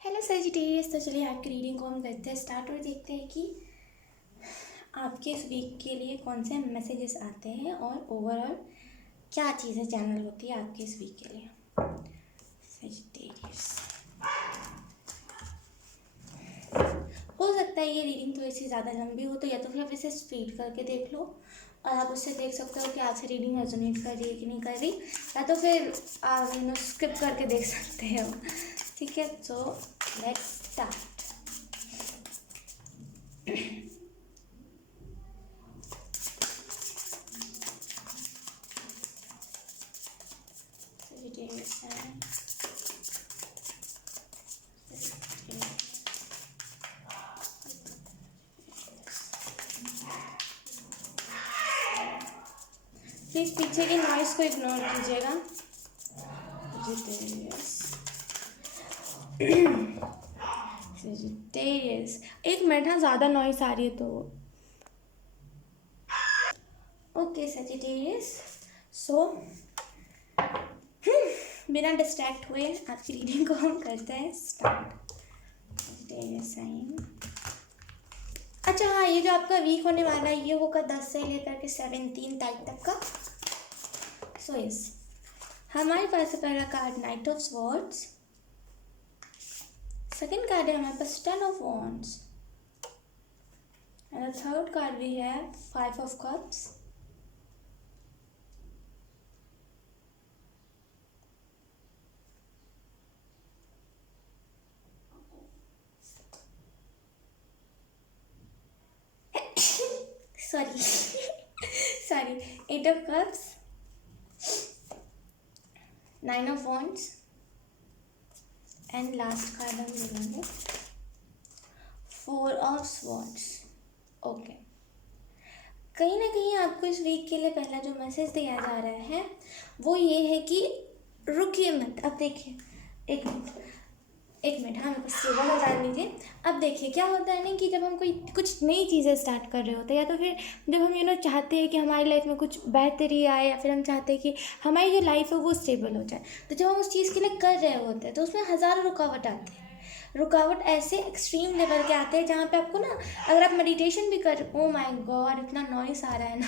Hello Sagittarius. तो चलिए आपकी रीडिंग को हम करते हैं स्टार्ट और देखते हैं कि आपके इस वीक के लिए कौन से मैसेजेस आते हैं और ओवरऑल क्या चीज़ें चैनल होती है आपके इस वीक के लिए। सजिटेरियस, हो सकता है ये रीडिंग थोड़ी सी ज़्यादा लंबी हो, तो या तो फिर आप इसे स्पीड करके देख लो और आप उससे देख सकते हो कि आपसे रीडिंग रेजोनेट कर रही है कि नहीं कर रही, या तो फिर आप स्किप करके देख सकते हो। ठीक है, सो लेट्स स्टार्ट। प्लीज़ पीछे की नॉइस को इग्नोर कीजिएगा। सेजिटेरियस, एक मिनट, हाँ ज़्यादा नॉइस आ रही है तो ओके। सेजिटेरियस, सो बिना डिस्ट्रैक्ट हुए आपकी रीडिंग को हम करते हैं स्टार्ट। Sagittarius sign. अच्छा हाँ, ये जो आपका वीक होने वाला है ये होगा 10 से लेकर के 17 तारीख तक का। सो यस, हमारे पास है पहला card knight of swords, second card है हमारे पास 10 of wands, and the third card we have 5 of cups, sorry 8 of cups, 9 of wands, and last card हम लेंगे 4 of swords। ओके, कहीं ना कहीं आपको इस वीक के लिए पहला जो मैसेज दिया जा रहा है वो ये है कि रुकिए मत। अब देखिए, एक मिनट, हाँ मेरे को स्टेबल हो जाने दीजिए। अब देखिए क्या होता है ना कि जब हम कोई कुछ नई चीज़ें स्टार्ट कर रहे होते हैं, या तो फिर जब हम चाहते हैं कि हमारी लाइफ में कुछ बेहतरी आए, या फिर हम चाहते हैं कि हमारी जो लाइफ है वो स्टेबल हो जाए, तो जब हम उस चीज़ के लिए कर रहे होते हैं तो उसमें हज़ारों रुकावट आती है। रुकावट ऐसे एक्सट्रीम लेवल के आते हैं जहाँ पे आपको ना, अगर आप मेडिटेशन भी कर, ओ माय गॉड इतना नॉइस आ रहा है ना,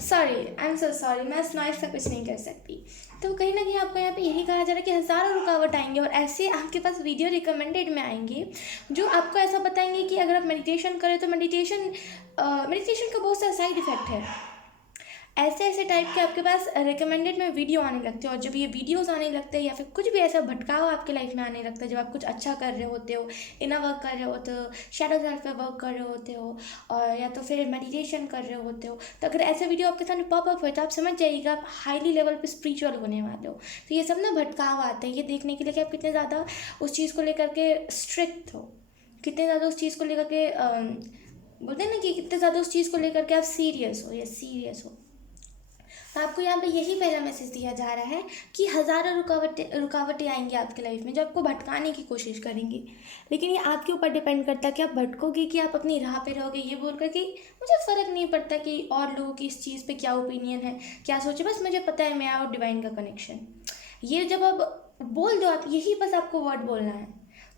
sorry, I am so sorry, मैं इस नॉइस का कुछ नहीं कर सकती। तो कहीं ना कहीं आपको यहाँ पे यही कहा जा रहा है कि हज़ारों रुकावट आएंगे और ऐसे आपके पास वीडियो रिकमेंडेड में आएंगे जो आपको ऐसा बताएंगे कि अगर आप मेडिटेशन करें तो मेडिटेशन का बहुत सारा साइड इफ़ेक्ट है। ऐसे ऐसे टाइप के आपके पास रिकमेंडेड में वीडियो आने लगते हैं, और जब ये वीडियोस आने लगते हैं या फिर कुछ भी ऐसा भटकाव आपके लाइफ में आने लगता है, जब आप कुछ अच्छा कर रहे होते हो, इनर वर्क कर रहे होते हो, शैडो सेल्फ पे वर्क कर रहे होते हो, और या तो फिर मेडिटेशन कर रहे होते हो, तो अगर ऐसे वीडियो आपके सामने पॉपअप हो तो आप समझ जाइएगा आप हाईली लेवल पर स्पिरिचुअल होने वाले हो। तो ये सब ना भटकाव आते हैं ये देखने के लिए कि आप कितने ज़्यादा उस चीज़ को लेकर के स्ट्रिक्ट हो, कितने ज़्यादा उस चीज़ को लेकर के बोलते हैं ना कि कितने ज़्यादा उस चीज़ को लेकर के आप सीरियस हो या सीरियस हो। तो आपको यहाँ पे यही पहला मैसेज दिया जा रहा है कि हज़ारों रुकावटें आएंगी आपकी लाइफ में जो आपको भटकाने की कोशिश करेंगी, लेकिन ये आपके ऊपर डिपेंड करता है कि आप भटकोगे कि आप अपनी राह पे रहोगे ये बोलकर कि मुझे फ़र्क नहीं पड़ता कि और लोगों की इस चीज़ पे क्या ओपिनियन है, क्या सोचे, बस मुझे पता है मैं और डिवाइन का कनेक्शन। ये जब आप बोल दो, आप यही बस आपको वर्ड बोलना है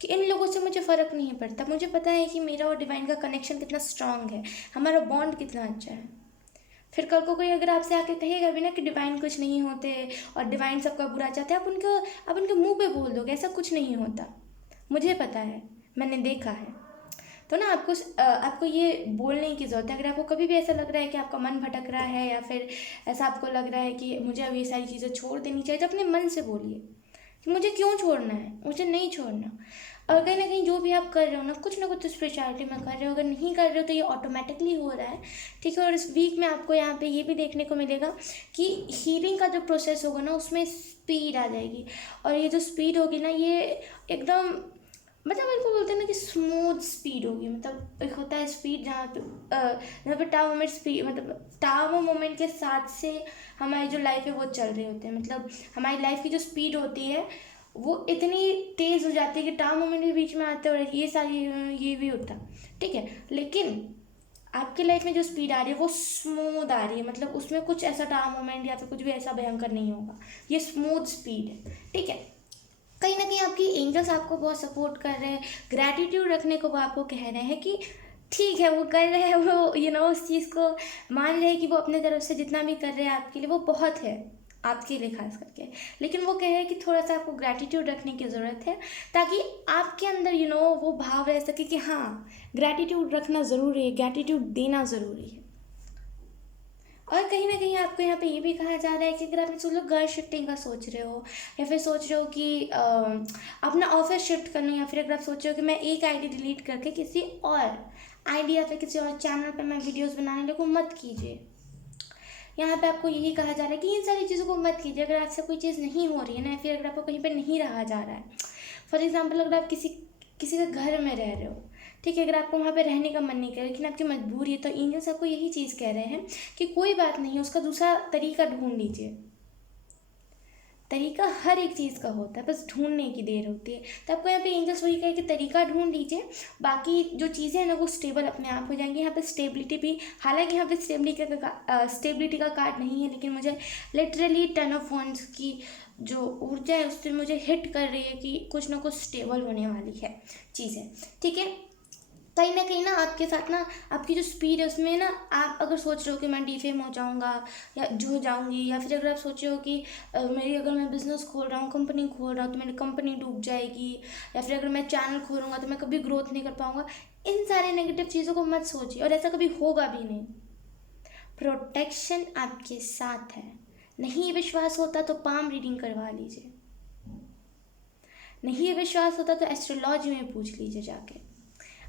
कि इन लोगों से मुझे फ़र्क नहीं पड़ता, मुझे पता है कि मेरा और डिवाइन का कनेक्शन कितना स्ट्रांग है, हमारा बॉन्ड कितना अच्छा है। फिर कल को कोई अगर आपसे आके कहेगा भी ना कि डिवाइन कुछ नहीं होते और डिवाइन सबका बुरा चाहते हैं, आप उनके मुंह पे बोल दोगे ऐसा कुछ नहीं होता, मुझे पता है, मैंने देखा है। तो ना आपको ये बोलने की ज़रूरत है। अगर आपको कभी भी ऐसा लग रहा है कि आपका मन भटक रहा है, या फिर ऐसा आपको लग रहा है कि मुझे अब ये सारी चीज़ें छोड़ देनी चाहिए, तो अपने मन से बोलिए कि मुझे क्यों छोड़ना है, मुझे नहीं छोड़ना। और कहीं ना कहीं जो भी आप कर रहे हो ना कुछ तो स्पिरिचुअलिटी में कर रहे हो, अगर नहीं कर रहे हो तो ये ऑटोमेटिकली हो रहा है। ठीक है, और इस वीक में आपको यहाँ पे ये भी देखने को मिलेगा कि हीलिंग का जो प्रोसेस होगा ना उसमें स्पीड आ जाएगी, और ये जो स्पीड होगी ना ये एकदम मतलब इनको बोलते हैं ना कि स्मूथ स्पीड होगी। मतलब एक होता है स्पीड जहाँ पे टाव मोमेंट स्पीड, मतलब टाव मोमेंट के साथ से हमारी जो लाइफ है वो चल रही होती है, मतलब हमारी लाइफ की जो स्पीड होती है वो इतनी तेज़ हो जाती है कि टाव मोमेंट के बीच में आते और ये सारी ये भी होता। ठीक है, लेकिन आपकी लाइफ में जो स्पीड आ रही है वो स्मूथ आ रही है, मतलब उसमें कुछ ऐसा टाव मोमेंट या फिर कुछ भी ऐसा भयंकर नहीं होगा, ये स्मूथ स्पीड है। ठीक है, कहीं ना कहीं आपकी एंजल्स आपको बहुत सपोर्ट कर रहे हैं, ग्रैटिट्यूड रखने को वो आपको कह रहे हैं कि ठीक है, वो कर रहे हैं, वो उस चीज़ को मान रहे हैं कि वो अपने तरफ से जितना भी कर रहे हैं आपके लिए वो बहुत है, आपके लिए खास करके। लेकिन वो कह रहे हैं कि थोड़ा सा आपको ग्रैटिट्यूड रखने की ज़रूरत है, ताकि आपके अंदर वो भाव रह सके कि हाँ, ग्रैटिट्यूड रखना ज़रूरी है, ग्रैटिट्यूड देना ज़रूरी है। और कहीं ना कहीं आपको यहाँ पे ये भी कहा जा रहा है कि अगर आप सोच लो घर शिफ्टिंग का सोच रहे हो, या फिर सोच रहे हो कि अपना ऑफिस शिफ्ट करना, या फिर अगर आप सोच रहे हो कि मैं एक आईडी डिलीट करके किसी और आईडी या फिर किसी और चैनल पे मैं वीडियोस बनाने लगूँ, मत कीजिए। यहाँ पे आपको यही कहा जा रहा है कि इन सारी चीज़ों को मत कीजिए। अगर आपसे कोई चीज़ नहीं हो रही है ना, फिर अगर आपको कहीं पर नहीं रहा जा रहा है, फॉर एग्जाम्पल अगर आप किसी के घर में रह रहे हो, ठीक है, अगर आपको वहाँ पे रहने का मन नहीं कर रहा लेकिन आपकी मजबूरी है, तो एंजल्स आपको यही चीज़ कह रहे हैं कि कोई बात नहीं, उसका दूसरा तरीका ढूंढ लीजिए। तरीका हर एक चीज़ का होता है, बस ढूंढने की देर होती है। तो आपको यहाँ पे एंजल्स वही कहे कि तरीका ढूंढ लीजिए, बाकी जो चीज़ें हैं ना वो स्टेबल अपने आप हो जाएंगी। यहाँ पे स्टेबिलिटी भी, हालांकि यहाँ पे स्टेबिलिटी का कार्ड नहीं है, लेकिन मुझे लिटरली 10 ऑफ वंड्स की जो ऊर्जा है उससे मुझे हिट कर रही है कि कुछ ना कुछ स्टेबल होने वाली है चीज़ें, ठीक है। कहीं ना आपके साथ ना आपकी जो स्पीड है उसमें ना, आप अगर सोच रहे हो कि मैं डिफेम हो जाऊंगा या जो जाऊंगी, या फिर अगर आप सोच रहे हो कि मेरी अगर मैं बिज़नेस खोल रहा हूँ, कंपनी खोल रहा हूँ, तो मेरी कंपनी डूब जाएगी, या फिर अगर मैं चैनल खोलूँगा तो मैं कभी ग्रोथ नहीं कर पाऊँगा, इन सारे नेगेटिव चीज़ों को मत सोचिए, और ऐसा कभी होगा भी नहीं। प्रोटेक्शन आपके साथ है। नहीं विश्वास होता तो पाम रीडिंग करवा लीजिए, नहीं विश्वास होता तो एस्ट्रोलॉजी में पूछ लीजिए जाके।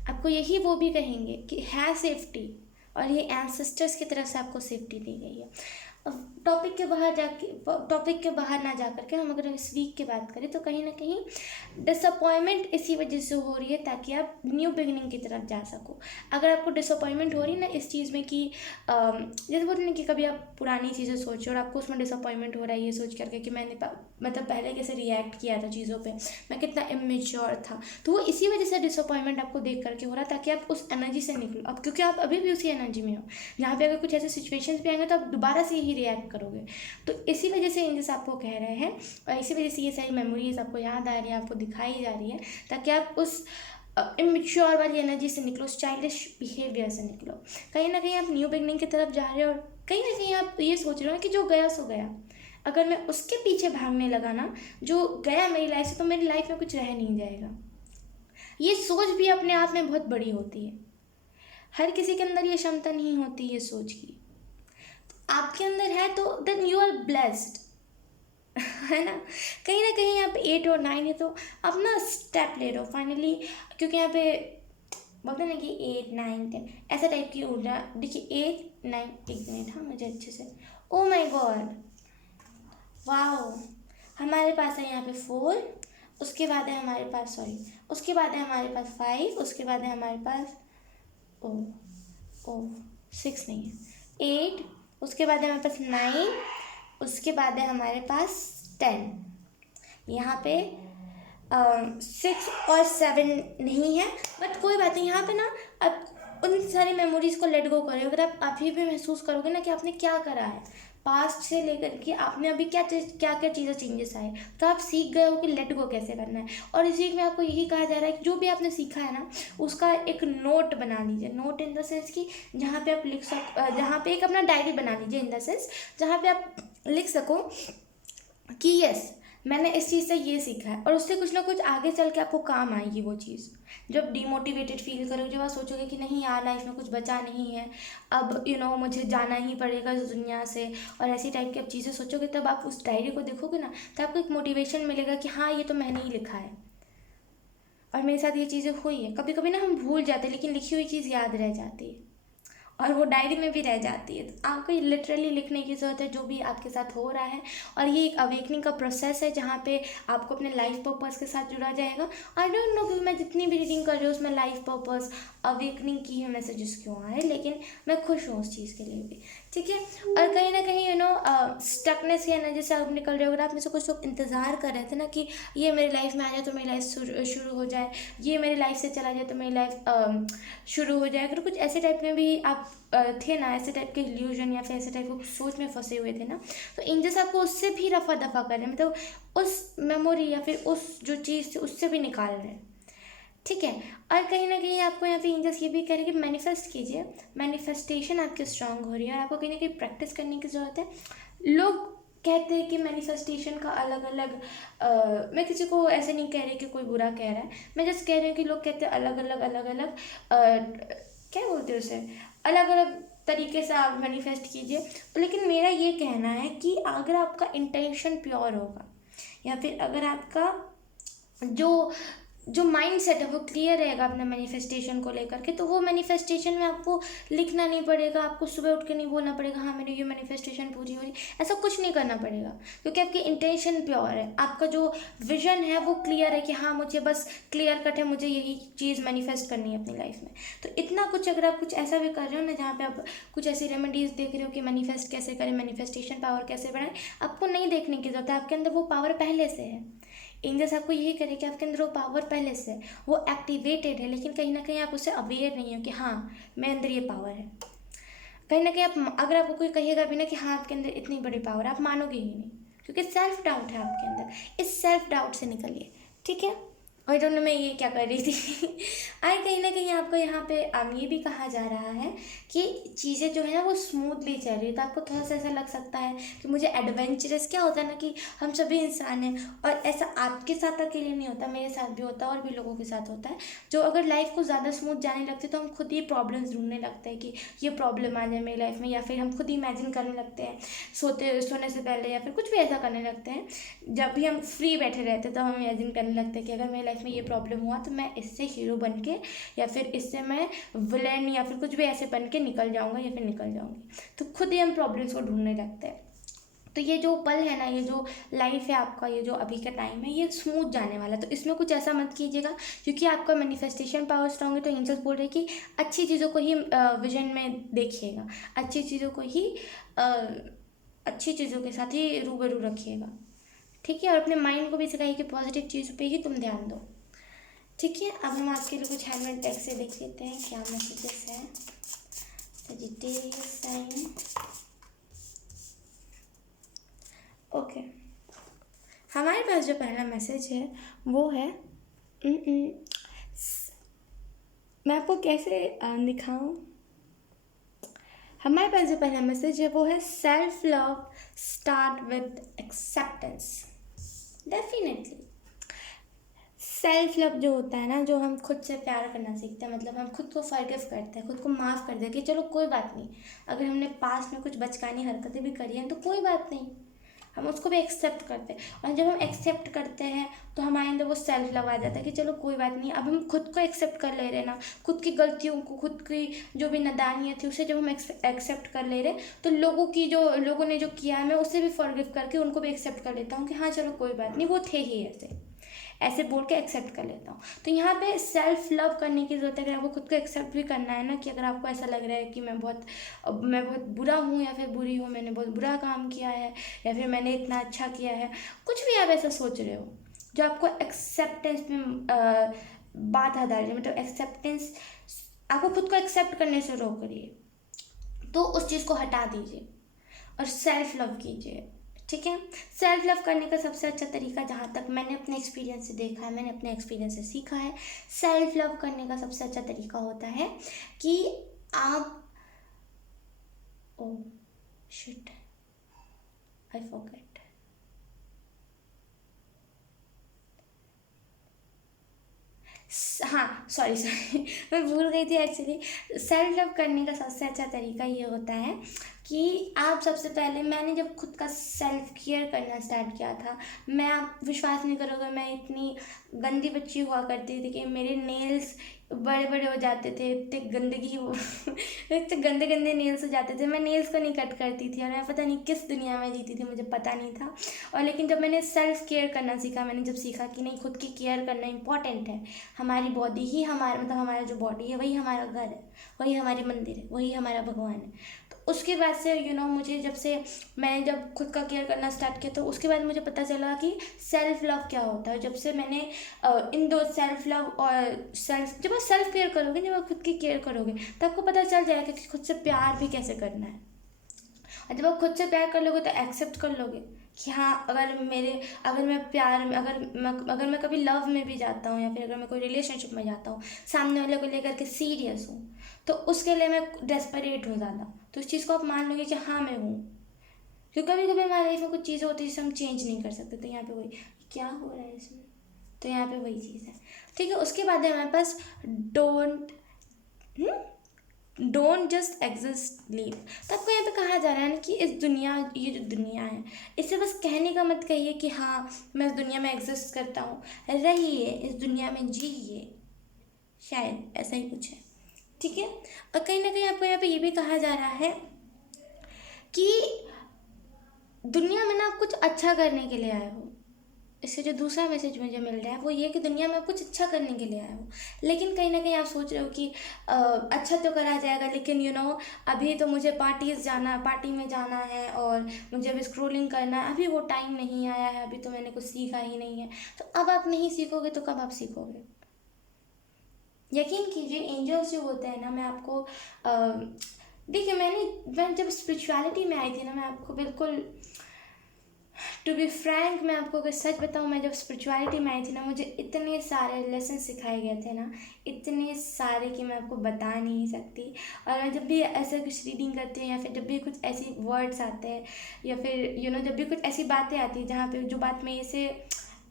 आपको यही वो भी कहेंगे कि है सेफ्टी, और ये एंसेस्टर्स की तरफ से आपको सेफ्टी दी गई है। टॉपिक के बाहर ना जा करके हम अगर इस वीक की बात करें तो कहीं ना कहीं डिसअपॉइंटमेंट इसी वजह से हो रही है, ताकि आप न्यू बिगिनिंग की तरफ जा सको। अगर आपको डिसअपॉइंटमेंट हो रही है ना इस चीज़ में कि जैसे बोलते हैं कि कभी आप पुरानी चीज़ें सोचो और आपको उसमें डिसअपॉइंटमेंट हो रहा है, ये सोच करके कि मैंने मतलब पहले कैसे रिएक्ट किया था चीज़ों पर, मैं कितना इमेच्योर था, तो वो इसी वजह से डिसअपॉइंटमेंट आपको देख करके हो रहा है, ताकि आप उस एनर्जी से निकलो। अब क्योंकि आप अभी भी उसी एनर्जी में हो, जहाँ पे अगर कुछ ऐसे सिचुएशंस भी आएंगे तो आप दोबारा से ही रिएक्ट करोगे। तो इसी वजह से एंजल्स आपको कह रहे हैं, और इसी वजह से ये सारी मेमोरीज आपको याद आ रही है, आपको दिखाई जा रही है, ताकि आप उस इमेच्योर वाली एनर्जी से निकलो, स्टाइलिश बिहेवियर से निकलो। कहीं ना कहीं आप न्यू बिगनिंग की तरफ जा रहे हो, और कहीं ना कहीं आप ये सोच रहे हो कि जो गया सो गया, अगर मैं उसके पीछे भागने लगा ना, जो गया मेरी लाइफ से, तो मेरी लाइफ में कुछ रह नहीं जाएगा। ये सोच भी अपने आप में बहुत बड़ी होती है, हर किसी के अंदर ये क्षमता नहीं होती ये सोच की। आपके अंदर है तो देन यू आर ब्लेस्ड, है ना। कहीं यहाँ पे 8 और 9 है, तो अपना स्टेप ले लो फाइनली, क्योंकि यहाँ पे बोलते हैं ना कि 8, 9, 10 ऐसा टाइप की ऊर्जा। देखिए 8, 9, एक मिनट, हाँ मुझे अच्छे से, ओ माई गॉड, वाओ, हमारे पास है यहाँ पे 4, उसके बाद है हमारे पास, सॉरी, उसके बाद है हमारे पास 5, उसके बाद है हमारे पास ओ 6 नहीं है 8, उसके बाद है हमारे पास 9, उसके बाद है हमारे पास 10। यहाँ पे 6 और 7 नहीं है, बट कोई बात नहीं। यहाँ पे ना अब उन सारी मेमोरीज को लेट गो करो। अगर आप अभी भी महसूस करोगे ना कि आपने क्या करा है पास्ट से लेकर कि आपने अभी क्या क्या चीज़ें चेंजेस आए, तो आप सीख गए हो कि लेट गो कैसे करना है। और इस वीक में आपको यही कहा जा रहा है कि जो भी आपने सीखा है ना, उसका एक नोट बना लीजिए। नोट इन द सेंस कि जहाँ पे आप जहाँ पे एक अपना डायरी बना लीजिए, इन द सेंस जहाँ पे आप लिख सको कि यस मैंने इस चीज़ से ये सीखा है, और उससे कुछ ना कुछ आगे चल के आपको काम आएगी वो चीज़। जब डिमोटिवेटेड फील करोगे, जब आप सोचोगे कि नहीं यार लाइफ में कुछ बचा नहीं है, अब मुझे जाना ही पड़ेगा इस दुनिया से, और ऐसी टाइप की आप चीज़ें सोचोगे, तब आप उस डायरी को देखोगे ना, तो आपको एक मोटिवेशन मिलेगा कि हाँ ये तो मैंने ही लिखा है और मेरे साथ ये चीज़ें हुई है। कभी कभी ना हम भूल जाते हैं, लेकिन लिखी हुई चीज़ याद रह जाती है और वो डायरी में भी रह जाती है। तो आपको लिटरली लिखने की ज़रूरत है जो भी आपके साथ हो रहा है, और ये एक अवेकनिंग का प्रोसेस है जहाँ पे आपको अपने लाइफ पर्पस के साथ जुड़ा जाएगा। आई डोंट नो कि मैं जितनी भी रीडिंग कर रही हूँ उसमें लाइफ पर्पस अवेकनिंग की ही मैसेजेस क्यों आए, लेकिन मैं खुश हूँ उस चीज़ के लिए भी। ठीक है। और कहीं ना कहीं स्टकनेस की एनर्जी से आप निकल रहे हो। अगर आप में से कुछ लोग इंतज़ार कर रहे थे ना कि ये मेरी लाइफ में आ जाए तो मेरी लाइफ शुरू हो जाए, ये मेरी लाइफ से चला जाए तो मेरी लाइफ शुरू हो जाए, अगर कुछ ऐसे टाइप में भी आप थे ना, ऐसे टाइप के इल्यूजन या फिर ऐसे टाइप की सोच में फंसे हुए थे ना, तो एंजल्स आपको उससे भी रफा दफा कर रहे हैं, मतलब उस मेमोरी या फिर उस जो चीज़ थी उससे भी निकाल रहे हैं। ठीक है। और कहीं ना कहीं आपको यहाँ पे एंजल्स ये भी कह रहे हैं कि मैनिफेस्ट कीजिए, मैनिफेस्टेशन आपकी स्ट्रांग हो रही है और आपको कहीं ना कहीं प्रैक्टिस करने की ज़रूरत है। लोग कहते हैं कि मैनिफेस्टेशन का अलग अलग मैं किसी को ऐसे नहीं कह रही कि कोई बुरा कह रहा है, मैं जस्ट कह रही हूँ कि लोग कहते हैं अलग अलग क्या बोलते हैं उसे, अलग अलग तरीके से आप मैनिफेस्ट कीजिए। लेकिन मेरा ये कहना है कि अगर आपका इंटेंशन प्योर होगा या फिर अगर आपका जो जो माइंड सेट है वो क्लियर रहेगा अपने मैनिफेस्टेशन को लेकर के, तो वो मैनिफेस्टेशन में आपको लिखना नहीं पड़ेगा, आपको सुबह उठ के नहीं बोलना पड़ेगा हाँ मेरी ये मैनिफेस्टेशन पूरी हो रही, ऐसा कुछ नहीं करना पड़ेगा, क्योंकि आपकी इंटेंशन प्योर है, आपका जो विजन है वो क्लियर है कि हाँ मुझे बस क्लियर कट है, मुझे यही चीज़ मैनिफेस्ट करनी है अपनी लाइफ में। तो इतना कुछ अगर आप कुछ ऐसा भी कर रहे हो ना जहाँ पे आप कुछ ऐसी रेमेडीज़ देख रहे हो कि मैनिफेस्ट कैसे करें, मैनिफेस्टेशन पावर कैसे बढ़ाएं, आपको नहीं देखने की जरूरत है, आपके अंदर वो पावर पहले से है। एंजल्स आपको यही करे कि आपके अंदर वो पावर पहले से है, वो एक्टिवेटेड है, लेकिन कहीं ना कहीं आप उससे अवेयर नहीं हो कि हाँ मेरे अंदर ये पावर है। कहीं ना कहीं आप अगर आपको कोई कहेगा भी ना कि हाँ आपके अंदर इतनी बड़ी पावर, आप मानोगे ही नहीं, क्योंकि सेल्फ डाउट है आपके अंदर। इस सेल्फ डाउट से निकलिए, ठीक है। और डोंट नो मैं ये क्या कर रही थी आई कहीं ना कहीं आपको यहाँ पे ये भी कहा जा रहा है कि चीज़ें जो है ना वो स्मूथली चल रही है, तो आपको थोड़ा सा ऐसा लग सकता है कि मुझे एडवेंचरस, क्या होता है ना कि हम सभी इंसान हैं और ऐसा आपके साथ अकेले नहीं होता, मेरे साथ भी होता है और भी लोगों के साथ होता है, जो अगर लाइफ को ज़्यादा स्मूथ जाने लगते तो हम खुद ही प्रॉब्लम्स ढूंढने लगते हैं कि ये प्रॉब्लम आ जाए मेरी लाइफ में, या फिर हम खुद ही इमेजिन करने लगते हैं सोने से पहले, या फिर कुछ भी ऐसा करने लगते हैं। जब भी हम फ्री बैठे रहते हैं तो हम इमेजिन करने लगते हैं कि अगर मेरी लाइफ में ये प्रॉब्लम हुआ तो मैं इससे हीरो बन के या फिर इससे मैं विलेन या फिर कुछ भी ऐसे बन के निकल जाऊंगा या फिर निकल जाऊंगी, तो खुद ही हम प्रॉब्लम्स को ढूंढने लगते हैं। तो ये जो पल है ना, ये जो लाइफ है आपका, ये जो अभी का टाइम है, ये स्मूथ जाने वाला है, तो इसमें कुछ ऐसा मत कीजिएगा, क्योंकि आपका मैनिफेस्टेशन पावर स्ट्रांग है। तो एंजल्स बोल रहे हैं कि अच्छी चीज़ों को ही विजन में देखिएगा, अच्छी चीज़ों को ही अच्छी चीज़ों के साथ ही रूबरू रखिएगा, ठीक है। और अपने माइंड को भी सिखाइए कि पॉजिटिव चीज़ों पे ही तुम ध्यान दो, ठीक है। अब हम आपके लिए कुछ हेलमेट टैग से देख लेते हैं क्या मैसेजेस हैं। Sagittarius sign, okay. हमारे पास जो पहला मैसेज है वो है मैं आपको कैसे दिखाऊं। हमारे पास जो पहला मैसेज है वो है self love start with acceptance. Definitely self love जो होता है ना, जो हम खुद से प्यार करना सीखते हैं, मतलब हम खुद को फॉरगिव करते हैं, खुद को माफ़ कर देते हैं कि चलो कोई बात नहीं, अगर हमने पास्ट में कुछ बचकानी हरकतें भी करी हैं तो कोई बात नहीं, हम उसको भी एक्सेप्ट करते हैं। और जब हम एक्सेप्ट करते हैं तो हमारे अंदर वो सेल्फ लव आ जाता है कि चलो कोई बात नहीं, अब हम खुद को एक्सेप्ट कर ले रहे हैं ना, खुद की गलतियों को, खुद की जो भी नादानियाँ थी उसे जब हम एक्सेप्ट कर ले रहे हैं, तो लोगों ने जो किया है मैं उसे भी फॉरगिव करके उनको भी एक्सेप्ट कर लेता हूँ कि हाँ चलो कोई बात नहीं, वो थे ही ऐसे बोल के एक्सेप्ट कर लेता हूँ। तो यहाँ पे सेल्फ लव करने की ज़रूरत है। अगर आपको खुद को एक्सेप्ट भी करना है ना, कि अगर आपको ऐसा लग रहा है कि मैं बहुत बुरा हूँ या फिर बुरी हूँ, मैंने बहुत बुरा काम किया है या फिर मैंने इतना अच्छा किया है, कुछ भी आप ऐसा सोच रहे हो जो आपको एक्सेप्टेंस में बाधा डाल रही है, मतलब एक्सेप्टेंस आपको खुद को एक्सेप्ट करने से रोक रही है, तो उस चीज़ को हटा दीजिए और सेल्फ लव कीजिए, ठीक है। सेल्फ लव करने का सबसे अच्छा तरीका, जहाँ तक मैंने अपने एक्सपीरियंस से देखा है, मैंने अपने एक्सपीरियंस से सीखा है, सेल्फ लव करने का सबसे अच्छा तरीका होता है कि आप शिट आई फॉरगेट, हाँ सॉरी मैं भूल गई थी एक्चुअली। सेल्फ लव करने का सबसे अच्छा तरीका ये होता है कि आप सबसे पहले, मैंने जब खुद का सेल्फ केयर करना स्टार्ट किया था, मैं, आप विश्वास नहीं करोगे, मैं इतनी गंदी बच्ची हुआ करती थी कि मेरे नेल्स बड़े बड़े हो जाते थे, इतने गंदगी इतने गंदे गंदे नेल्स हो जाते थे, मैं नेल्स को नहीं कट करती थी और मैं पता नहीं किस दुनिया में जीती थी, मुझे पता नहीं था। और लेकिन जब मैंने सेल्फ केयर करना सीखा, मैंने जब सीखा कि नहीं खुद की केयर करना इंपॉर्टेंट है, हमारी बॉडी ही हमारा, मतलब हमारा जो बॉडी है वही हमारा घर है, वही हमारी मंदिर है, वही हमारा भगवान है, तो उसके बाद से मुझे जब से मैंने जब खुद का केयर करना स्टार्ट किया, तो उसके बाद मुझे पता चला कि सेल्फ लव क्या होता है। जब से मैंने इन दो सेल्फ लव और जब आप सेल्फ केयर करोगे, जब आप खुद की केयर करोगे, तो आपको पता चल जाएगा कि खुद से प्यार भी कैसे करना है। और जब आप खुद से प्यार कर लोगे तो एक्सेप्ट कर लोगे कि हाँ, अगर मैं प्यार में, अगर मैं कभी लव में भी जाता हूँ, या फिर अगर मैं कोई रिलेशनशिप में जाता हूँ, सामने वाले को लेकर के सीरियस हूँ, तो उसके लिए मैं डेस्परेट हूँ ज़्यादा, तो उस चीज़ को आप मान लोगे कि हाँ मैं हूँ। क्योंकि कभी कभी हमारी लाइफ में कुछ चीज़ें होती है जिसे हम चेंज नहीं कर सकते। तो यहाँ पे वही, क्या हो रहा है इसमें, तो यहाँ पे वही चीज़ है। ठीक है, उसके बाद है हमारे पास don't don't just exist, leave. तो आपको यहाँ पे कहा जा रहा है ना कि ये जो दुनिया है, इसे बस कहने का मत कहिए कि हाँ मैं इस दुनिया में एग्जिस्ट करता हूँ, रहिए इस दुनिया में, जिए, शायद ऐसा ही कुछ है। ठीक है, और कहीं ना कहीं आपको यहाँ पे ये भी कहा जा रहा है कि दुनिया में ना आप कुछ अच्छा करने के लिए आए हो। इससे जो दूसरा मैसेज मुझे मिल रहा है वो ये कि दुनिया में आप कुछ अच्छा करने के लिए आए हो, लेकिन कहीं ना कहीं आप सोच रहे हो कि अच्छा तो करा जाएगा, लेकिन अभी तो मुझे पार्टी में जाना है, और मुझे अभी स्क्रोलिंग करना है, अभी वो टाइम नहीं आया है, अभी तो मैंने कुछ सीखा ही नहीं है। तो अब आप नहीं सीखोगे तो कब आप सीखोगे? यकीन कीजिए, एंजल्स जो होते हैं ना, मैं आपको देखिए, मैं जब स्पिरिचुअलिटी में आई थी ना, मैं आपको बिल्कुल टू बी फ्रैंक, मैं आपको अगर सच बताऊँ, मैं जब स्पिरिचुअलिटी में आई थी ना, मुझे इतने सारे लेसन सिखाए गए थे ना, इतने सारे कि मैं आपको बता नहीं सकती। और मैं जब भी ऐसा कुछ रीडिंग करती हूँ, या फिर जब भी कुछ ऐसी वर्ड्स आते हैं, या फिर जब भी कुछ ऐसी बातें आती हैं जहाँ पे जो बात मैं इसे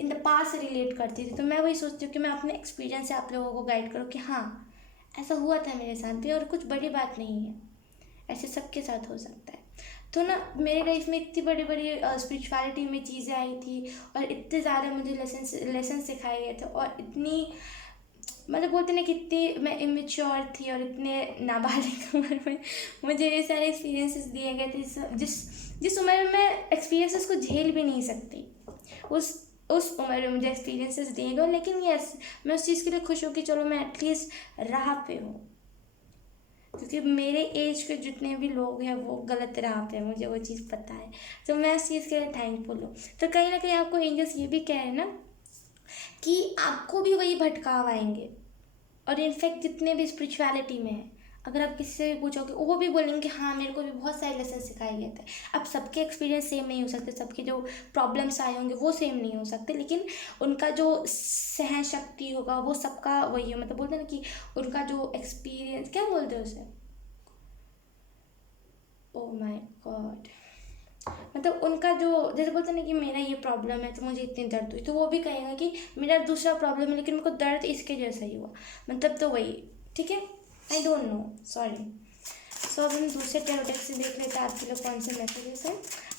इन द पास से रिलेट करती थी, तो मैं वही सोचती हूँ कि मैं अपने एक्सपीरियंस से आप लोगों को गाइड करूँ कि हाँ ऐसा हुआ था मेरे साथ भी, और कुछ बड़ी बात नहीं है, ऐसे सबके साथ हो सकता है। तो ना, मेरे लाइफ में इतनी बड़ी बड़ी स्पिरिचुअलिटी में चीज़ें आई थी, और इतने ज़्यादा मुझे लेसन सिखाए गए थे, और इतनी, मतलब बोलते ना, कितनी मैं इमेच्योर थी, और इतने नाबालिग उम्र में मुझे ये सारे एक्सपीरियंसेस दिए गए थे, जिस जिस उम्र में मैं एक्सपीरियंसेस को झेल भी नहीं सकती, उस उम्र में मुझे एक्सपीरियंसेस दिए गए। लेकिन यस, मैं उस चीज़ के लिए खुश हूँ कि चलो मैं एटलीस्ट राह पे हूँ, क्योंकि मेरे एज के जितने भी लोग हैं वो गलत राह पे हैं, मुझे वो चीज़ पता है, तो मैं उस चीज़ के लिए थैंकफुल हूँ। तो कहीं ना कहीं आपको एंजल्स ये भी कह रहे हैं ना कि आपको भी वही भटकाव आएंगे, और इनफैक्ट जितने भी स्पिरिचुअलिटी में है, अगर आप किसी से भी पूछोगे, वो भी बोलेंगे हाँ मेरे को भी बहुत सारे लेसन सिखाए गए थे। अब सबके एक्सपीरियंस सेम नहीं हो सकते, सबके जो प्रॉब्लम्स आए होंगे वो सेम नहीं हो सकते, लेकिन उनका जो सहन शक्ति होगा वो सबका वही है। मतलब बोलते हैं ना कि उनका जो एक्सपीरियंस, क्या बोलते हैं उसे, ओ माय गॉड, मतलब उनका जो, जैसे बोलते हैं ना कि मेरा ये प्रॉब्लम है तो मुझे इतनी दर्द हुई, तो वो भी कहेगा कि मेरा दूसरा प्रॉब्लम है लेकिन मेरे को दर्द इसके जैसा ही हुआ, मतलब तो वही। ठीक है, आई डोंट नो, सॉरी। सो अब हम दूसरे टेरोटेक्स से देख लेते हैं आपके लिए कौन से मैसेजेस हैं।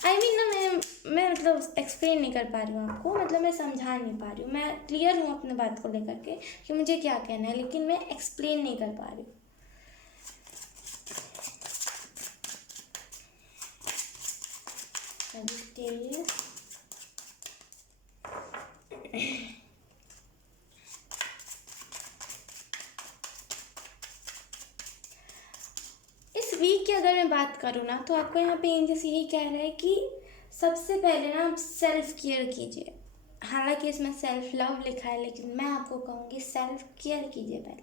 आई मीन ना, मैं मतलब एक्सप्लेन नहीं कर पा रही हूँ आपको, मतलब मैं समझा नहीं पा रही हूँ, मैं क्लियर हूँ अपने बात को लेकर के कि मुझे क्या कहना है, लेकिन मैं एक्सप्लेन नहीं कर पा रही हूँ। इस वीक की अगर मैं बात करूँ ना, तो आपको यहाँ पे एंजल्स यही कह रहा है कि सबसे पहले ना आप सेल्फ केयर कीजिए। हालांकि इसमें सेल्फ लव लिखा है, लेकिन मैं आपको कहूँगी सेल्फ केयर कीजिए पहले,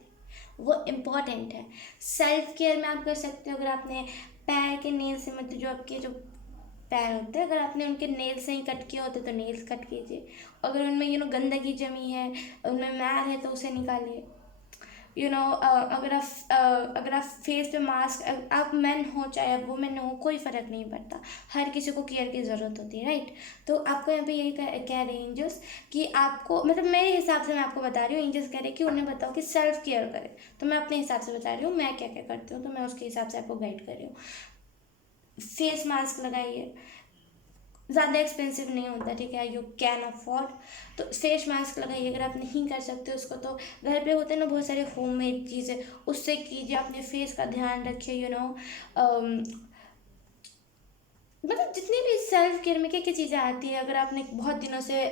वो इम्पॉर्टेंट है। सेल्फ केयर में आप कर सकते हो, अगर आपने पैर के नेल से, मतलब जो आपके जो पैर होते हैं, अगर आपने उनके नेल्स नहीं कट किए होते तो नेल्स कट कीजिए। अगर उनमें गंदगी जमी है, उनमें मैल है, तो उसे निकालिए। अगर आप फेस पे मास्क, आप मैन हो चाहे आप वुमेन हो, कोई फ़र्क नहीं पड़ता, हर किसी को केयर की ज़रूरत होती है, राइट। तो आपको यहाँ पे यही कह रहे हैं एंजल्स कि आपको, मतलब मेरे हिसाब से मैं आपको बता रही हूँ, एंजल्स कह रहे हैं कि उन्हें बताओ कि सेल्फ केयर करें। तो मैं अपने हिसाब से बता रही हूँ मैं क्या क्या करती हूँ, तो मैं उसके हिसाब से आपको गाइड कर रही हूँ। फेस मास्क लगाइए, ज़्यादा एक्सपेंसिव नहीं होता, ठीक है, यू कैन अफोर्ड, तो फेस मास्क लगाइए। अगर आप नहीं कर सकते उसको, तो घर पे होते हैं ना बहुत सारे होममेड चीज़ें, उससे कीजिए। अपने फेस का ध्यान रखिए, मतलब जितनी भी सेल्फ केयर में क्या क्या चीज़ें आती है, अगर आपने बहुत दिनों से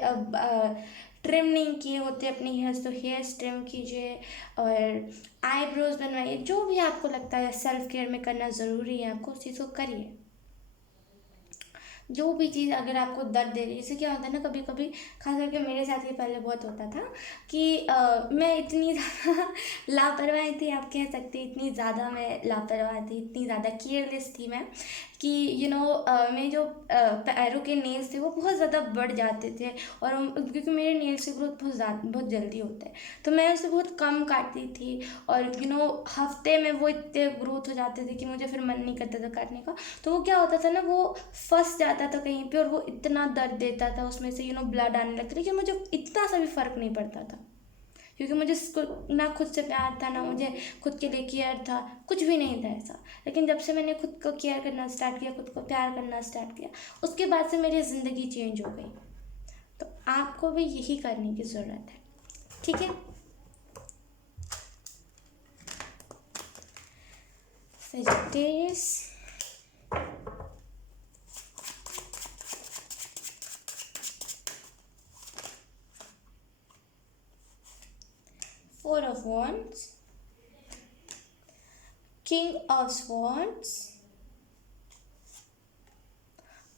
ट्रिम नहीं किए होते अपने हेयर्स तो हेयर्स ट्रिम कीजिए, और आईब्रोज बनवाइए। जो भी आपको लगता है सेल्फ केयर में करना ज़रूरी है आपको, उस चीज़ को करिए। जो भी चीज़ अगर आपको दर्द दे रही है, जैसे क्या होता है ना, कभी कभी खास करके मेरे साथ ये पहले बहुत होता था कि मैं इतनी ज़्यादा लापरवाही थी, आप कह सकते हैं इतनी ज़्यादा मैं लापरवाह थी, इतनी ज़्यादा केयरलेस थी मैं कि मेरे जो पैरों के नेल्स थे वो बहुत ज़्यादा बढ़ जाते थे, और क्योंकि मेरे नेल्स की ग्रोथ बहुत जल्दी होता है, तो मैं उसे बहुत कम काटती थी, और हफ्ते में वो इतने ग्रोथ हो जाते थे कि मुझे फिर मन नहीं करता था काटने का। तो वो क्या होता था ना, वो फंस जाता था कहीं पे, और वो इतना दर्द देता था, उसमें से ब्लड आने लगता था, लेकिन मुझे इतना सा भी फ़र्क नहीं पड़ता था, क्योंकि मुझे ना खुद से प्यार था, ना मुझे खुद के लिए केयर था, कुछ भी नहीं था ऐसा। लेकिन जब से मैंने खुद को केयर करना स्टार्ट किया, खुद को प्यार करना स्टार्ट किया, उसके बाद से मेरी ज़िंदगी चेंज हो गई। तो आपको भी यही करने की ज़रूरत है, ठीक है। Sagittarius, Four of Wands, King of Swords,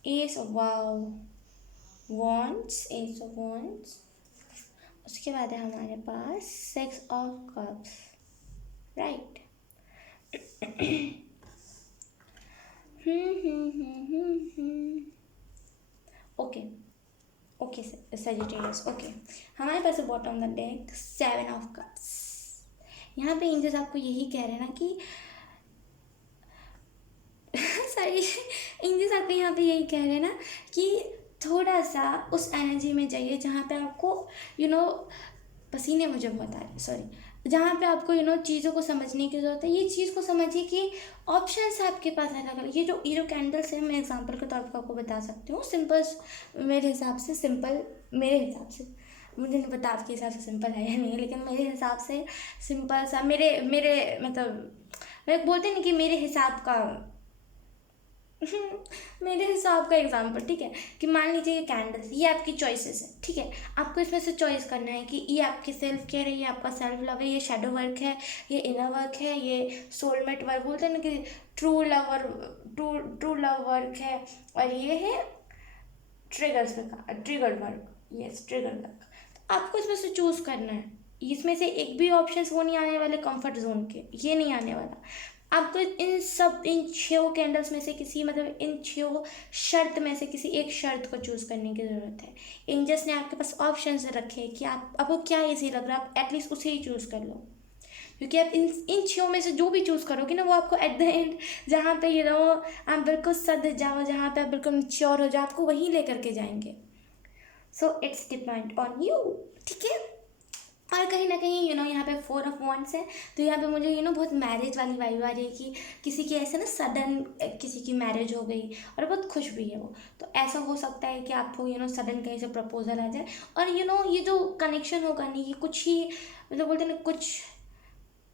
Ace of Wands, Ace of Wands, उसके बाद है हमारे पास Six of Cups, right. Okay Sagittarius, okay. हमारे पास bottom the deck seven of cups. यहाँ पे एंजल्स आपको यही कह रहे हैं ना कि सॉरी एंजल्स आपको यहाँ पे यही कह रहे हैं ना कि थोड़ा सा उस एनर्जी में जाइए जहाँ पे आपको पसीने मुझे बहुत आ रहे हैं, सॉरी, जहाँ पे आपको चीज़ों को समझने की ज़रूरत है। ये चीज़ को समझिए कि ऑप्शंस आपके पास अलग अलग। ये जो कैंडल्स है, मैं एग्जांपल के तौर पर आपको बता सकती हूँ। सिंपल मेरे हिसाब से मुझे नहीं पता आपके हिसाब से सिंपल है या नहीं, लेकिन मेरे हिसाब से सिंपल सा मेरे मतलब मैं बोलते नहीं कि मेरे हिसाब का मेरे हिसाब का एग्जाम्पल, ठीक है, कि मान लीजिए ये कैंडल्स, ये आपकी चॉइसेस है, ठीक है। आपको इसमें से चॉइस करना है कि ये आपकी सेल्फ केयर है, ये आपका सेल्फ लव है, ये शेडो वर्क है, ये इनर वर्क है, ये सोलमेट वर्क बोलते हैं ना कि ट्रू लव वर्क है, और ये है trigger work, yes trigger work. तो आपको इसमें से चूज करना है। इसमें से एक भी ऑप्शंस वो नहीं आने वाले कंफर्ट जोन के, ये नहीं आने वाला। आपको इन 6 कैंडल्स में से किसी इन 6 शर्त में से किसी एक शर्त को चूज़ करने की ज़रूरत है। एंजल्स ने आपके पास ऑप्शंस रखे हैं कि आपको क्या इजी लग रहा है, आप एटलीस्ट उसे ही चूज़ कर लो, क्योंकि आप इन 6 में से जो भी चूज़ करोगे ना, वो आपको एट द एंड जहाँ पे आप बिल्कुल सद जाओ, जहाँ पे आप बिल्कुल मैच्योर हो जाओ, आपको वहीं लेकर के जाएंगे। So it's depend on you, ठीक है। और कहीं ना कहीं यहाँ पे 4 ऑफ वॉन्ड्स है, तो यहाँ पे मुझे बहुत मैरिज वाली वाइब आ रही है कि किसी की ऐसे ना सडन किसी की मैरिज हो गई और बहुत खुश भी है वो। तो ऐसा हो सकता है कि आपको सडन कहीं से प्रपोजल आ जाए, और ये जो कनेक्शन होगा नहीं, ये कुछ ही बोलते हैं ना,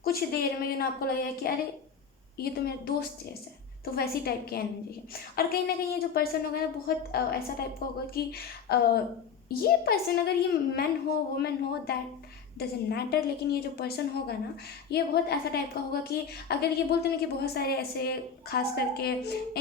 कुछ देर में आपको लगेगा कि अरे ये तो मेरा दोस्त जैसा है। तो वैसी टाइप की एनर्जी है। और कहीं ना कहीं ये जो पर्सन होगा ना, बहुत ऐसा टाइप का होगा कि ये पर्सन, अगर ये मैन हो वुमेन हो, दैट डजेंट मैटर, लेकिन ये जो पर्सन होगा ना, ये बहुत ऐसा टाइप का होगा कि अगर ये बोलते ना कि बहुत सारे ऐसे, खास करके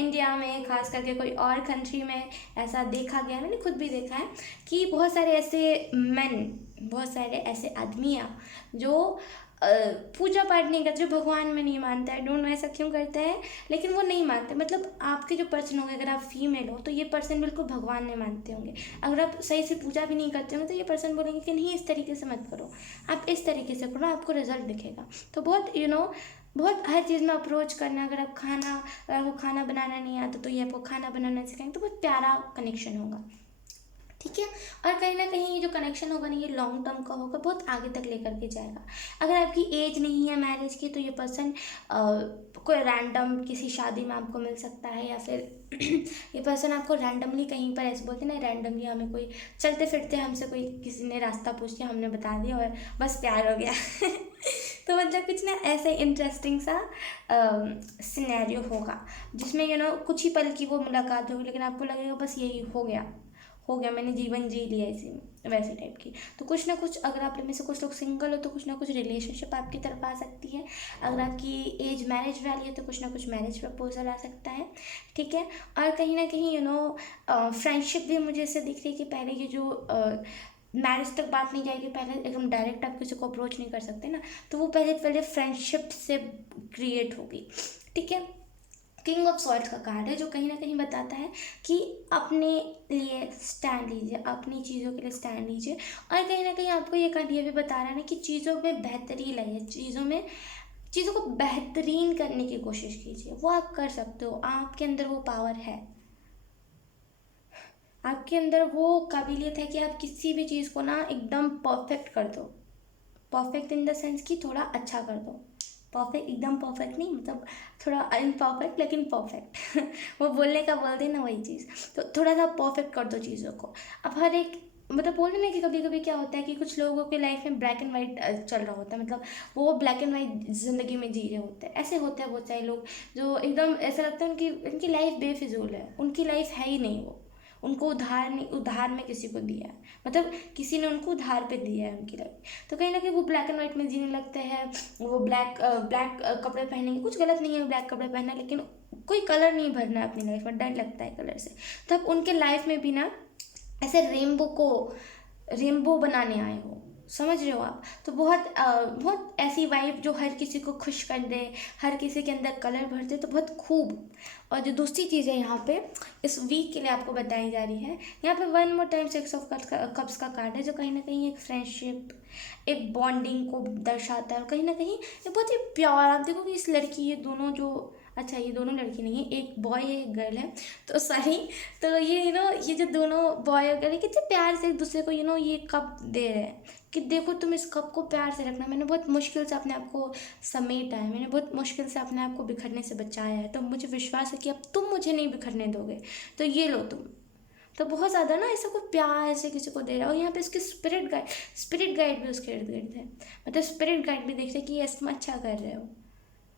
इंडिया में, खास करके कोई और कंट्री में ऐसा देखा गया, मैंने खुद भी देखा है कि बहुत सारे ऐसे बहुत सारे ऐसे आदमियाँ जो पूजा पाठ नहीं करते, जो भगवान में नहीं मानता है, डोंट नो ऐसा क्यों करता है, लेकिन वो नहीं मानते। मतलब आपके जो पर्सन होंगे, अगर आप फीमेल हो तो ये पर्सन बिल्कुल भगवान में मानते होंगे। अगर आप सही से पूजा भी नहीं करते होंगे तो ये पर्सन बोलेंगे कि नहीं, इस तरीके से मत करो, आप इस तरीके से करो, आपको रिजल्ट दिखेगा। तो बहुत बहुत हर चीज़ में अप्रोच करना। अगर आपको खाना बनाना नहीं आता तो ये आपको खाना बनाना सिखाएंगे, तो बहुत प्यारा कनेक्शन होगा, ठीक है। और कहीं ना कहीं ये जो कनेक्शन होगा ना, ये लॉन्ग टर्म का होगा, बहुत आगे तक लेकर के जाएगा। अगर आपकी एज नहीं है मैरिज की, तो ये पर्सन कोई रैंडम किसी शादी में आपको मिल सकता है, या फिर ये पर्सन आपको रैंडमली कहीं पर, ऐसे बोलते हैं ना, रैंडमली हमें कोई चलते फिरते हमसे कोई किसी ने रास्ता पूछ के हमने बता दिया और बस प्यार हो गया। तो मतलब कुछ ना ऐसे इंटरेस्टिंग सा सिनेरियो होगा जिसमें कुछ ही पल की वो मुलाकात होगी, लेकिन आपको लगेगा बस यही हो गया, हो गया, मैंने जीवन जी लिया इसी में, वैसी टाइप की। तो कुछ ना कुछ, अगर आप में से कुछ लोग सिंगल हो तो कुछ ना कुछ रिलेशनशिप आपकी तरफ आ सकती है। अगर आपकी एज मैरिज वाली है तो कुछ ना कुछ मैरिज प्रपोजल आ सकता है, ठीक है। और कहीं ना कहीं फ्रेंडशिप भी मुझे ऐसे दिख रही है कि पहले ये जो मैरिज तक बात नहीं जाएगी, पहले एकदम डायरेक्ट आप किसी को अप्रोच नहीं कर सकते ना, तो वो पहले पहले फ्रेंडशिप से क्रिएट होगी, ठीक है। किंग ऑफ सॉर्ड्स का कार्ड है जो कहीं ना कहीं बताता है कि अपने लिए स्टैंड लीजिए, अपनी चीज़ों के लिए स्टैंड लीजिए। और कहीं ना कहीं आपको ये कार्ड ये भी बता रहा है ना कि चीज़ों में बेहतरी लाइए, चीज़ों को बेहतरीन करने की कोशिश कीजिए। वो आप कर सकते हो, आपके अंदर वो पावर है, आपके अंदर वो काबिलियत है कि आप किसी भी चीज़ को ना एकदम परफेक्ट कर दो। परफेक्ट इन द सेंस कि थोड़ा अच्छा कर दो। परफेक्ट एकदम परफेक्ट नहीं, मतलब थोड़ा इनपरफेक्ट लेकिन परफेक्ट वो बोलने का बोल देना वही चीज़। तो थोड़ा सा परफेक्ट कर दो चीज़ों को। अब हर एक, मतलब बोल रहे ना कि कभी कभी क्या होता है कि कुछ लोगों के लाइफ में ब्लैक एंड वाइट चल रहा होता है, मतलब वो ब्लैक एंड वाइट ज़िंदगी में जी रहे होते हैं। ऐसे होते हैं बहुत सारे लोग जो एकदम ऐसा लगता है उनकी लाइफ बेफिजूल है, उनकी लाइफ है ही नहीं, वो उनको उधार नहीं, उधार में किसी को दिया है, मतलब किसी ने उनको उधार पे दिया है उनकी लाइफ। तो कहीं ना कहीं वो ब्लैक एंड वाइट में जीने लगते हैं। वो ब्लैक कपड़े पहनेंगे, कुछ गलत नहीं है ब्लैक कपड़े पहनना, लेकिन कोई कलर नहीं भरना है अपनी लाइफ में, डर लगता है कलर से। तो अब उनके लाइफ में भी ना ऐसे रेनबो बनाने आए हो, समझ रहे हो आप। तो बहुत ऐसी वाइब जो हर किसी को खुश कर दे, हर किसी के अंदर कलर भर दे, तो बहुत खूब। और जो दूसरी चीज़ है यहाँ पे इस वीक के लिए आपको बताई जा रही है, यहाँ पे one more time 6 of cups का कार्ड है जो कहीं ना कहीं एक फ्रेंडशिप, एक बॉन्डिंग को दर्शाता है। और कहीं ना कहीं ये बहुत ही प्यार, आप देखो कि इस लड़की, ये दोनों जो, अच्छा ये दोनों लड़की नहीं है, एक बॉय है एक गर्ल है, तो सॉरी। तो ये ये जो दोनों बॉय और गर्ल कितने प्यार से एक दूसरे को ये कप दे रहे हैं कि देखो तुम इस कप को प्यार से रखना, मैंने बहुत मुश्किल से अपने आप को समेटा है, मैंने बहुत मुश्किल से अपने आप को बिखरने से बचाया है, तो मुझे विश्वास है कि अब तुम मुझे नहीं बिखरने दोगे, तो ये लो तुम। तो बहुत ज़्यादा ना ऐसा कोई प्यार से किसी को दे रहा हो। यहाँ पे इसके स्पिरिट गाइड भी उसके इर्द गिर्द है, मतलब स्पिरिट गाइड भी देख रहे कि यस तुम अच्छा कर रहे हो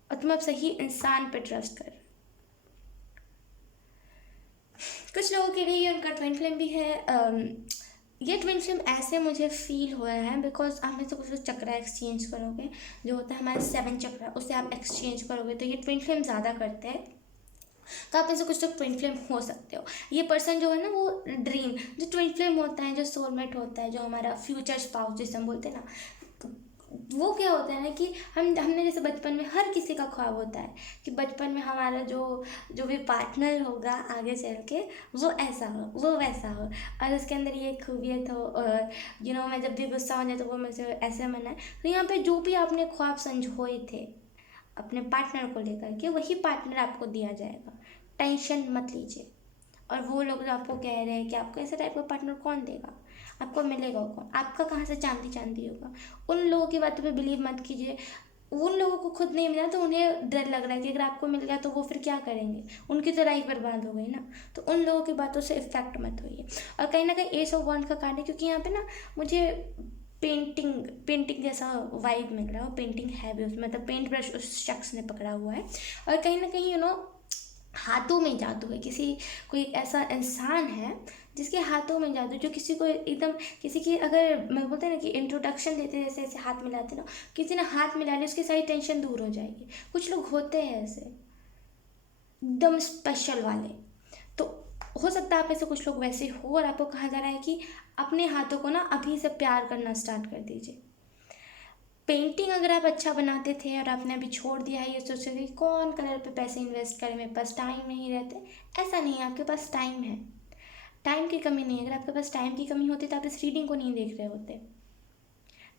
और तुम अब सही इंसान पे ट्रस्ट कर। कुछ लोगों के लिए ये उनका ट्विन फ्लेम भी है। ये ट्विन फ्लेम ऐसे मुझे फील हुआ है बिकॉज आप में से कुछ लोग चक्रा एक्सचेंज करोगे, जो होता है हमारे 7 चक्रा, उससे आप एक्सचेंज करोगे, तो ये ट्विन फ्लेम ज़्यादा करते हैं। तो आप में से कुछ लोग ट्विन फ्लेम हो सकते हो। ये पर्सन जो है ना, वो ड्रीम, जो ट्विन फ्लेम होता है, जो सोलमेट होता है, जो हमारा फ्यूचर स्पाउस जिसे हम बोलते हैं ना, वो क्या होता है ना कि हमने जैसे बचपन में हर किसी का ख्वाब होता है कि बचपन में हमारा जो भी पार्टनर होगा आगे चल के, वो ऐसा हो, वो वैसा हो, और उसके अंदर ये खूबियत हो, और मैं जब भी गुस्सा हो जाए तो वो मुझे ऐसे मनाए। तो यहाँ पे जो भी आपने ख्वाब संजोए थे अपने पार्टनर को लेकर के, वही पार्टनर आपको दिया जाएगा, टेंशन मत लीजिए। और वो लोग जो आपको कह रहे हैं कि आपको ऐसे टाइप का पार्टनर कौन देगा, आपको मिलेगा कौन, आपका कहाँ से चांदी चांदी होगा, उन लोगों की बातों पे बिलीव मत कीजिए। उन लोगों को खुद नहीं मिला तो उन्हें डर लग रहा है कि अगर आपको मिल गया तो वो फिर क्या करेंगे, उनकी तो लाइफ बर्बाद हो गई ना। तो उन लोगों की बातों से इफेक्ट मत होइए। और कहीं ना कहीं एस ऑफ वॉन्ड का कार्ड है, क्योंकि यहाँ पे ना मुझे पेंटिंग जैसा वाइब मिल रहा है। वो पेंटिंग है भी उसमें, मतलब पेंट ब्रश उस शख्स ने पकड़ा हुआ है, और कहीं ना कहीं हाथों में जादू है, कोई ऐसा इंसान है जिसके हाथों में जादू, जो किसी को एकदम, किसी की, अगर मैं बोलते हैं ना कि इंट्रोडक्शन देते जैसे ऐसे हाथ मिलाते ना, किसी ने हाथ मिला लिया उसकी सारी टेंशन दूर हो जाएगी। कुछ लोग होते हैं ऐसे एकदम स्पेशल वाले। तो हो सकता है आप ऐसे कुछ लोग वैसे हो, और आपको कहा जा रहा है कि अपने हाथों को ना अभी से प्यार करना स्टार्ट कर दीजिए। पेंटिंग अगर आप अच्छा बनाते थे और आपने अभी छोड़ दिया है, ये सोच रहे कि कौन कलर पे पैसे इन्वेस्ट करे, मेरे पास टाइम नहीं रहते, ऐसा नहीं है, आपके पास टाइम है, टाइम की कमी नहीं है। अगर आपके पास टाइम की कमी होती तो आप इस रीडिंग को नहीं देख रहे होते।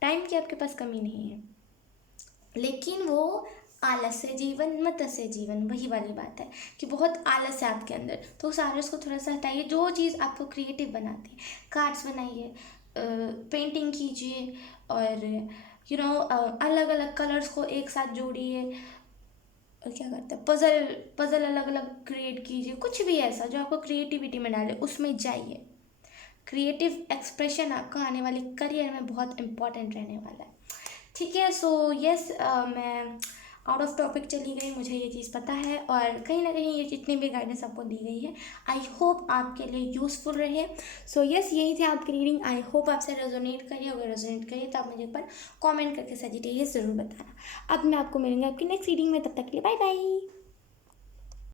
टाइम की आपके पास कमी नहीं है, लेकिन वो आलस से जीवन, मत से जीवन, वही वाली बात है कि बहुत आलस है आपके अंदर। तो उस आलस को थोड़ा सा हटाइए, जो चीज़ आपको क्रिएटिव बनाती है, कार्ड्स बनाइए, पेंटिंग कीजिए, और अलग अलग कलर्स को एक साथ जोड़िए, और क्या करते हैं, पजल अलग अलग क्रिएट कीजिए, कुछ भी ऐसा जो आपको क्रिएटिविटी में डाले, उसमें जाइए। क्रिएटिव एक्सप्रेशन आपका आने वाले करियर में बहुत इंपॉर्टेंट रहने वाला है, ठीक है। सो यस, मैं आउट ऑफ टॉपिक चली गई, मुझे ये चीज़ पता है, और कहीं ना कहीं ये जितनी भी गाइडेंस आपको दी गई है आई होप आपके लिए यूज़फुल रहे। सो यस, यही थी आपकी रीडिंग। आई होप आपसे रेजोनेट करिए, अगर रेजोनेट करिए तो आप मुझे पर कमेंट करके सजेटिव ज़रूर बताना। अब मैं आपको मिलूंगी आपकी नेक्स्ट रीडिंग में, तब तक के लिए बाय बाय।